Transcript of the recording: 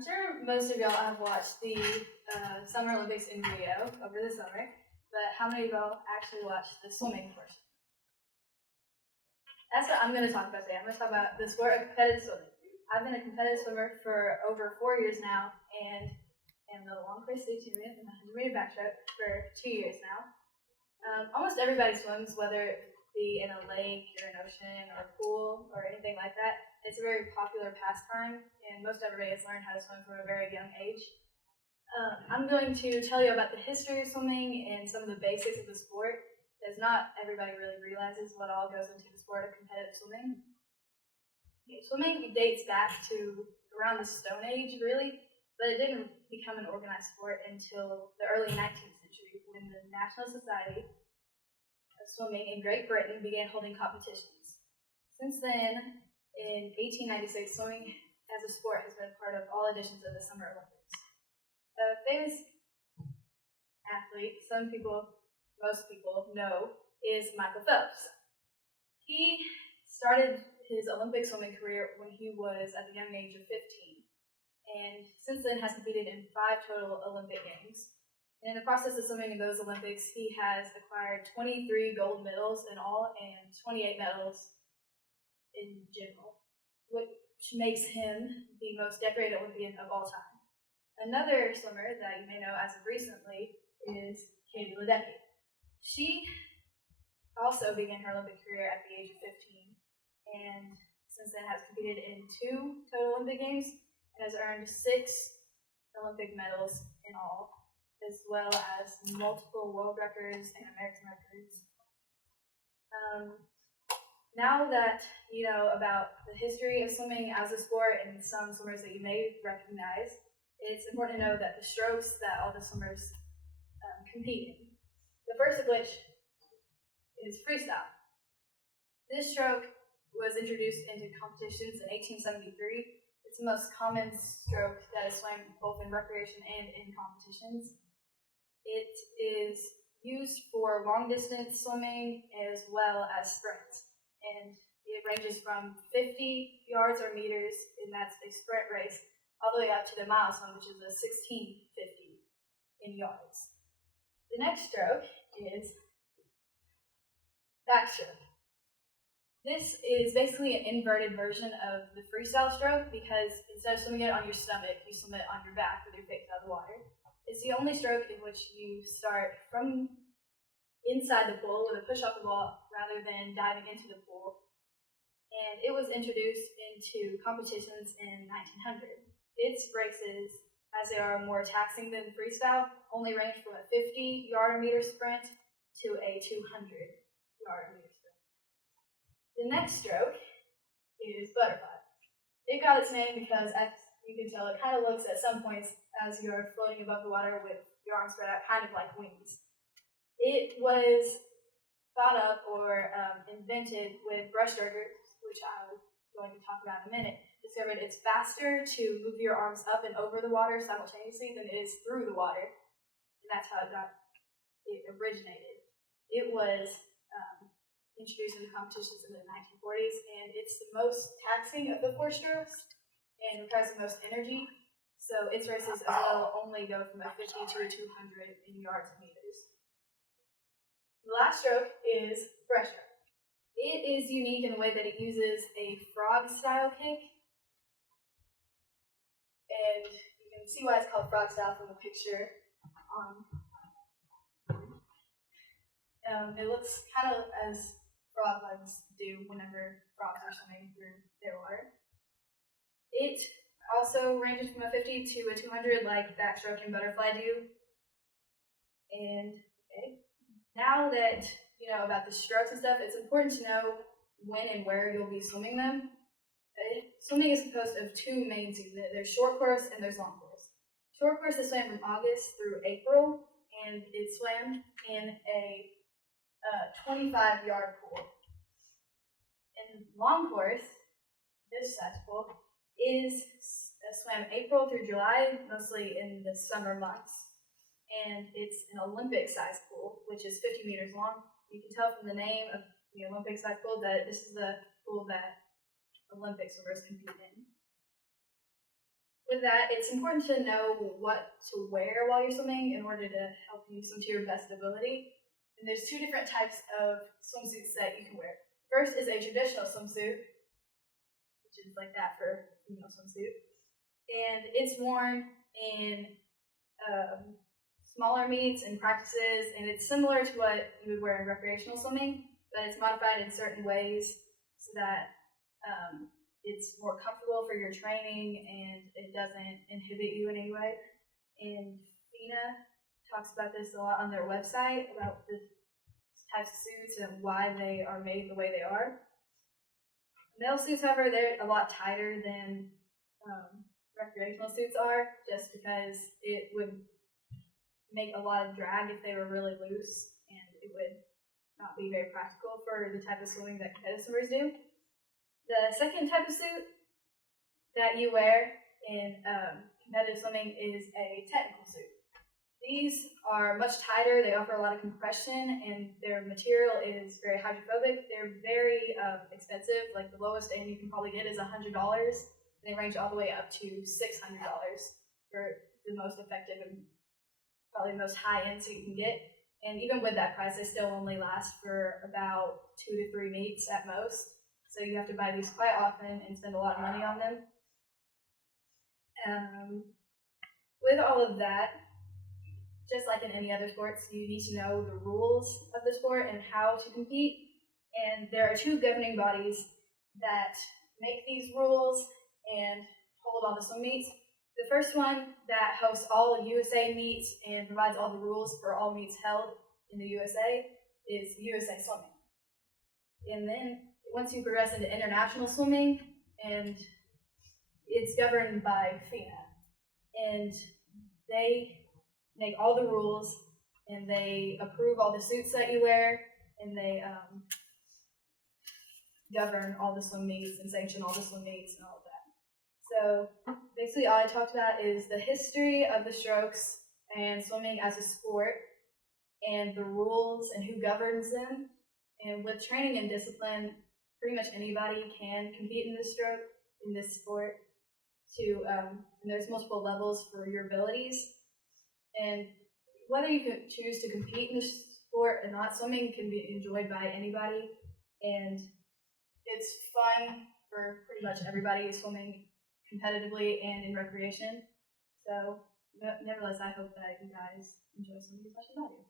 I'm sure most of y'all have watched the Summer Olympics in Rio over the summer, but how many of y'all actually watched the swimming portion? That's what I'm going to talk about today. I'm going to talk about the sport of competitive swimming. I've been a competitive swimmer for over 4 years now, and am the long course state champion in the 100-meter backstroke for 2 years now. Almost everybody swims, whether it be in a lake or an ocean or a pool or anything like that. It's a very popular pastime, and most everybody has learned how to swim from a very young age. I'm going to tell you about the history of swimming and some of the basics of the sport, because not everybody really realizes what all goes into the sport of competitive swimming. Swimming dates back to around the Stone Age, really, but it didn't become an organized sport until the early 19th century, when the National Society of Swimming in Great Britain began holding competitions. Since then, in 1896, swimming as a sport has been part of all editions of the Summer Olympics. A famous athlete, most people know, is Michael Phelps. He started his Olympic swimming career when he was at the young age of 15, and since then has competed in 5 total Olympic Games. And in the process of swimming in those Olympics, he has acquired 23 gold medals in all and 28 medals in general, which makes him the most decorated Olympian of all time. Another swimmer that you may know as of recently is Katie Ledecky. She also began her Olympic career at the age of 15, and since then has competed in 2 total Olympic Games and has earned 6 Olympic medals in all, as well as multiple world records and American records. Now that you know about the history of swimming as a sport and some swimmers that you may recognize, it's important to know that the strokes that all the swimmers compete in. The first of which is freestyle. This stroke was introduced into competitions in 1873. It's the most common stroke that is swam both in recreation and in competitions. It is used for long distance swimming as well as sprints. And it ranges from 50 yards or meters, and that's a sprint race, all the way up to the mile swim, which is a 1650 in yards. The next stroke is backstroke. This is basically an inverted version of the freestyle stroke, because instead of swimming it on your stomach, you swim it on your back with your face out of the water. It's the only stroke in which you start from inside the pool with a push off the wall rather than diving into the pool. And it was introduced into competitions in 1900. Its races, as they are more taxing than freestyle, only range from a 50-yard or meter sprint to a 200-yard or meter sprint. The next stroke is butterfly. It got its name because, as you can tell, it kind of looks at some points as you're floating above the water with your arms spread out, kind of like wings. It was thought up or invented with breaststrokers, which I'm going to talk about in a minute. Discovered it's faster to move your arms up and over the water simultaneously than it is through the water, and that's how it originated. It was introduced into competitions in the 1940s, and it's the most taxing of the 4 strokes and requires the most energy. So its races as well only go from a 50 to a 200 in yards and meters. The last stroke is breaststroke. It is unique in the way that it uses a frog-style kick, and you can see why it's called frog-style from the picture. It looks kind of as frog legs do whenever frogs are swimming through their water. It also ranges from a 50 to a 200 like backstroke and butterfly do. And now that you know about the strokes and stuff, it's important to know when and where you'll be swimming them. Swimming is composed of 2 main seasons. There's short course and there's long course. Short course is swam from August through April, and it's swam in a 25-yard pool. And long course, this size pool, is swam April through July, mostly in the summer months. And it's an Olympic-sized pool, which is 50 meters long. You can tell from the name of the Olympic-sized pool that this is the pool that Olympic swimmers compete in. with that, it's important to know what to wear while you're swimming in order to help you swim to your best ability. And there's two different types of swimsuits that you can wear. First is a traditional swimsuit, which is like that for female swimsuit, and it's worn in smaller meets and practices, and it's similar to what you would wear in recreational swimming, but it's modified in certain ways so that it's more comfortable for your training and it doesn't inhibit you in any way. And FINA talks about this a lot on their website about the types of suits and why they are made the way they are. Male suits, however, they're a lot tighter than recreational suits are, just because it would make a lot of drag if they were really loose, and it would not be very practical for the type of swimming that competitive swimmers do. The second type of suit that you wear in competitive swimming is a technical suit. These are much tighter, they offer a lot of compression, and their material is very hydrophobic. They're very expensive, like the lowest end you can probably get is $100. They range all the way up to $600 for the most effective and probably the most high-end suit you can get. And even with that price, they still only last for about 2 to 3 meets at most. So you have to buy these quite often and spend a lot of money on them. With all of that, just like in any other sports, you need to know the rules of the sport and how to compete. And there are 2 governing bodies that make these rules and hold all the swim meets. The first one that hosts all USA meets and provides all the rules for all meets held in the USA is USA Swimming. And then once you progress into international swimming, and it's governed by FINA, and they make all the rules, and they approve all the suits that you wear, and they govern all the swim meets and sanction all the swim meets and all of that. So basically all I talked about is the history of the strokes and swimming as a sport, and the rules and who governs them. And with training and discipline, pretty much anybody can compete in this stroke, in this sport. And there's multiple levels for your abilities. And whether you could choose to compete in this sport or not, swimming can be enjoyed by anybody. And it's fun for pretty much everybody swimming competitively and in recreation. So nevertheless, I hope that you guys enjoy swimming as much as I do.